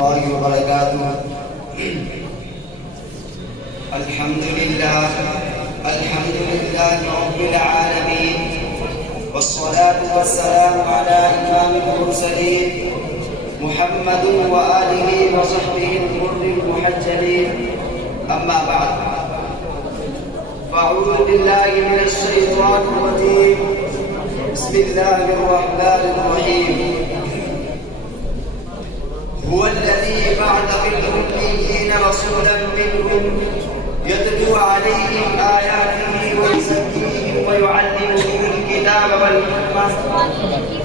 الله وبركاته. الحمد لله رب العالمين، والصلاة والسلام على إمام المرسلين محمد وآله وصحبه الغر المحجلين. أما بعد، فأعوذ بالله من الشيطان الرجيم. بسم الله الرحمن الرحيم. هو الذي بعث في الأميين رسولا منهم يتلو عليهم آياته ويزكيهم ويعلمهم الكتاب والحكمة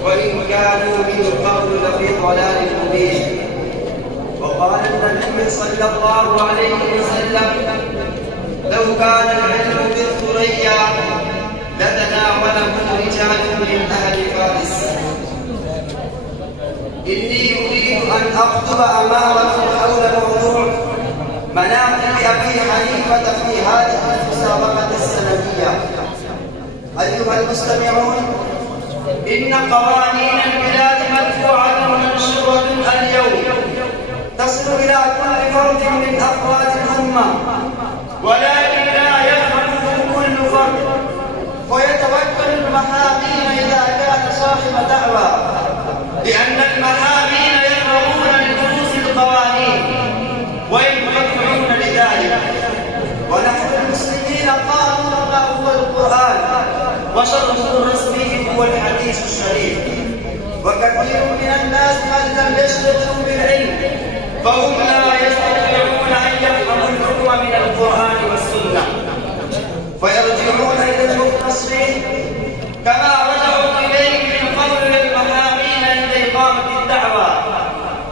وإن كانوا من قبل لفي ضلال مبين. وقال النبي صلى الله عليه وسلم: لو كان العلم بالثريا لتناوله رجال من أهل فارس. إني أريد أن أخطب أمامكم حول موضوع مناقب أبي حنيفة في هذه المسابقة السنوية. أيها المستمعون، إن قوانين البلاد مدفوعة ومنشورة اليوم تصل إلى كل فرد من أفراد الأمة، ولكن لا يفهمه كل فرد، ويتوكل المحامين إذا كان صاحب دعوى، لأن المحامين يفهمون لدروس القوانين وينفعون لذلك. ونحن المسلمين قانوننا هو القرآن، وشرعه الرسمي هو الحديث الشريف. وكثير من الناس من لم يشتغلوا بالعلم فهم لا يستطيعون أن يفهموا الحكم من القرآن والسنة، فيرجعون إلى المختصين كما رجعوا إليه من قول المحامين عند إقامة الدعوة.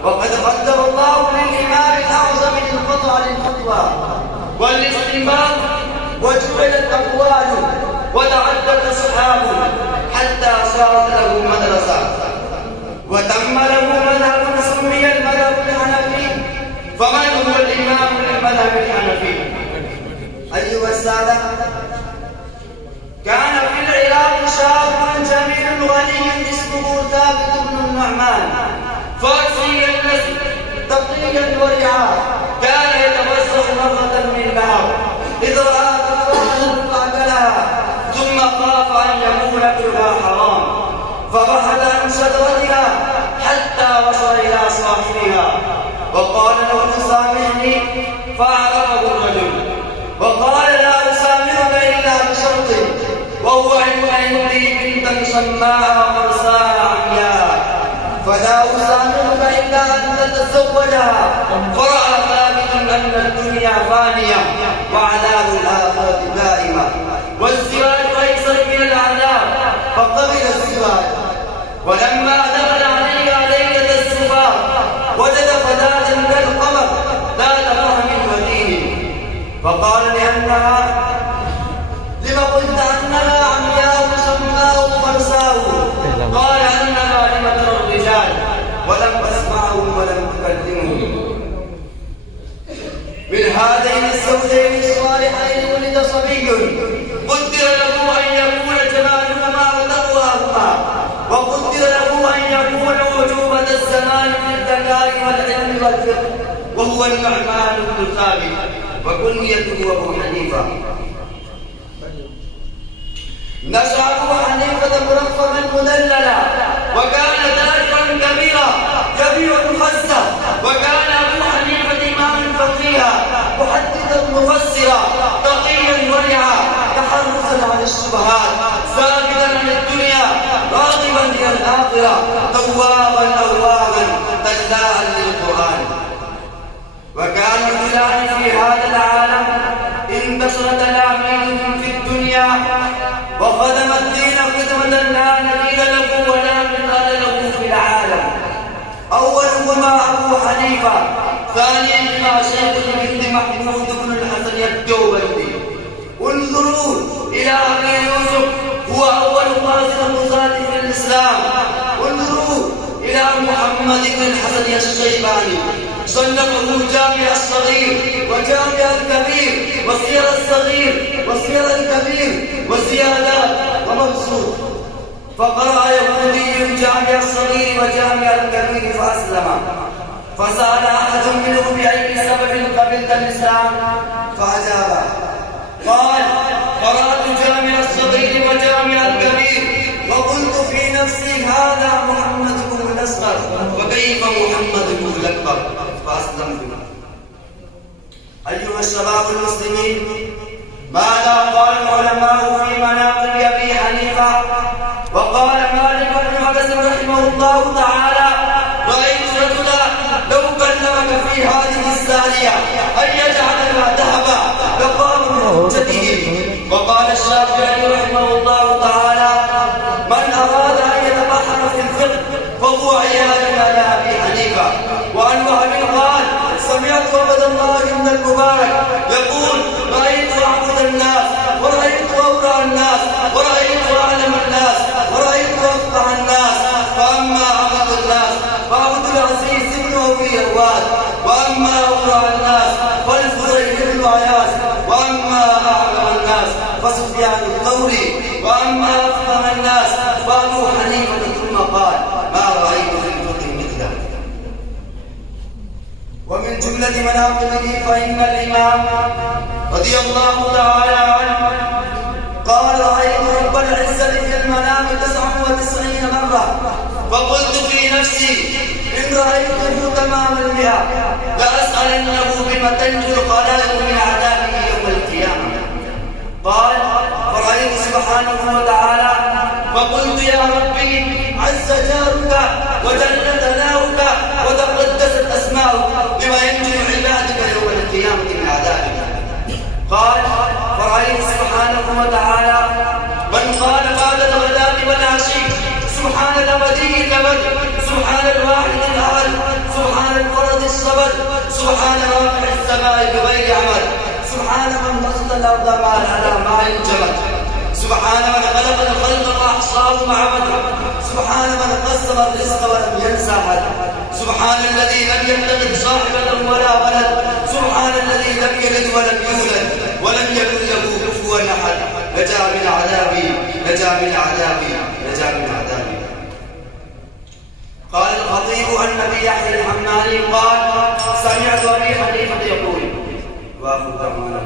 وقد قدر الله للإمام الأعظم القطع للفتوى والاستنباط، وجعلت أقواله وتعدد أصحابه حتى صارت له مدرسة، وتم له مذهب سمي المذهب الحنفي. فمن هو الإمام للمذهب الحنفي؟ أيها السادة، كان في العراق شاب جميل غني اسمه ثابت بن النعمان، فارسي النسل تقيا ورعا، كان يتوسع مرة من نهر، إذ رأى تفاحة فأكلها، ثم خاف أن يكون أكلها حرام، فبحث عن شجرتها حتى وصل إلى صاحبها وقال له: سامحني، فأعرفه الرجل وقال: لا أسامحك إلا بشرط، وهو أن عندي بنتا شماء وقرصاء عمياء، فلا أسامحك إلا أن تتزوجها. فرأى ثابت أن الدنيا فانية وعذاب الآخرة دائمة، والزواج أيسر من العذاب، فقبل الزواج. ولما دخل عليها ليلة الزفاف وجد فتاة كالقمر ذات فهم ودين، فقال لأنها: لم قلت أنها عمياء شماء قرصاء؟ قال: أنها لم ترى الرجال ولم أسمعهم ولم تكلمهم. من هذين الزوجين الصالحين ولد صبي قدر له أن يكون جمالهما وتقواهما، وقدر له أن يكون وجوبة الزمان في الذكاء والعلم والفقه، وهو النعمان بن ثابت، وكنيته أبو حنيفة. نشأ أبو حنيفة مرفها مدللا، وكان تاجرا كبيرا يبيع الخزة، وكان أبو حنيفة إماما فقيها محدثا مفسرا تقيا ورعا تحرزا عن الشبهات زاهدا عن الدنيا راغبا إلى الآخرة توابا أوابا تلاء للقرآن. وكان الرجال في هذا العالم انتصرت أعمالهم في الدنيا، وخدم الدين خدمة لا نذير له ولا مثال له في العالم. أولهما أبو حنيفة، ثانيهما شيخ الهند محمود بن الحسن الدوبندي. انظروا إلى أبي يوسف، هو أول قاضي القضاة في الإسلام. انظروا إلى محمد بن الحسن الشيباني، صنفه جامع الصغير وجامع الكبير وسير الصغير وسير الكبير وزيادات ومبسوط. فقرأ يهودي جامع الصغير وجامع الكبير فأسلم، فسأل أحد منهم بأي سبب قبلت الإسلام؟ فأجاب قال قرأت جامع الصغير وجامع الكبير وقلت في نفسي هذا محمدكم الأصغر وكيف محمدكم الأكبر فأسلمت. أيها الشباب المسلمين، ماذا قال العلماء في مناقب أبي حنيفة؟ وقال مالك بن أنس رحمه الله تعالى: رأيت رجلا لو كلمك في هذه السارية أن يجعلها ذهبا لقام بحجته. وقال الشافعي رحمه الله تعالى: من أراد أن يتبحر في الفقه فهو عيال على أبي حنيفة. وعن وهب قال: سمعت عبد الله بن المبارك يقول: رأيت أعبد الناس ورأيت أورع الناس ورأيت أعلم الناس ورأيت أفقه الناس، فأما أعبد الناس فعبد العزيز بن أبي رواد، وأما أورع الناس فالفضيل بن عياش، وأما أعلم الناس فسفيان الثوري، وأما أفقه الناس فأبو حنيفة. ثم قال: ما رأيت في الفقه مثله. ومن جملة مناقبه فإن الإمام رضي الله تعالى عنه قال: رأيت رب العزة في المنام 99 مرة، فقلت في نفسي إن رأيته تمام 100 لأسألنه بما تنجو الخلائق من عذابه يوم القيامة. قال: فرأيت سبحانه وتعالى فقلت: يا ربي عز جارك وجل ثناؤك وتقدست أسماؤك بما ينجو عبادك يوم القيامة من عذابك. قال: فرأيت سبحانه وتعالى من قال بعد الغداة والعشي: سبحان الأبدي الأبد، سبحان الواحد الأحد، سبحان الفرد الصمد، سبحان رافع السماء بغير عمد، سبحان من بسط الأرض على ماء الجمد، سبحان من خلق الخلق وأحصاه مع بدر، سبحان من قسم الرزق ولم ينسى أحد، سبحان الذي لم يتخذ صاحبة ولا ولد، سبحان الذي لم يلد ولم يولد ولم يكن له كفوا أحد. نجا من عذابي، نجا من عذابي، نجا من عذابي. قال الخطيب عن أبي يحيى الحماني قال: سمعت أبي حنيفة يقول: وآخر دعوانا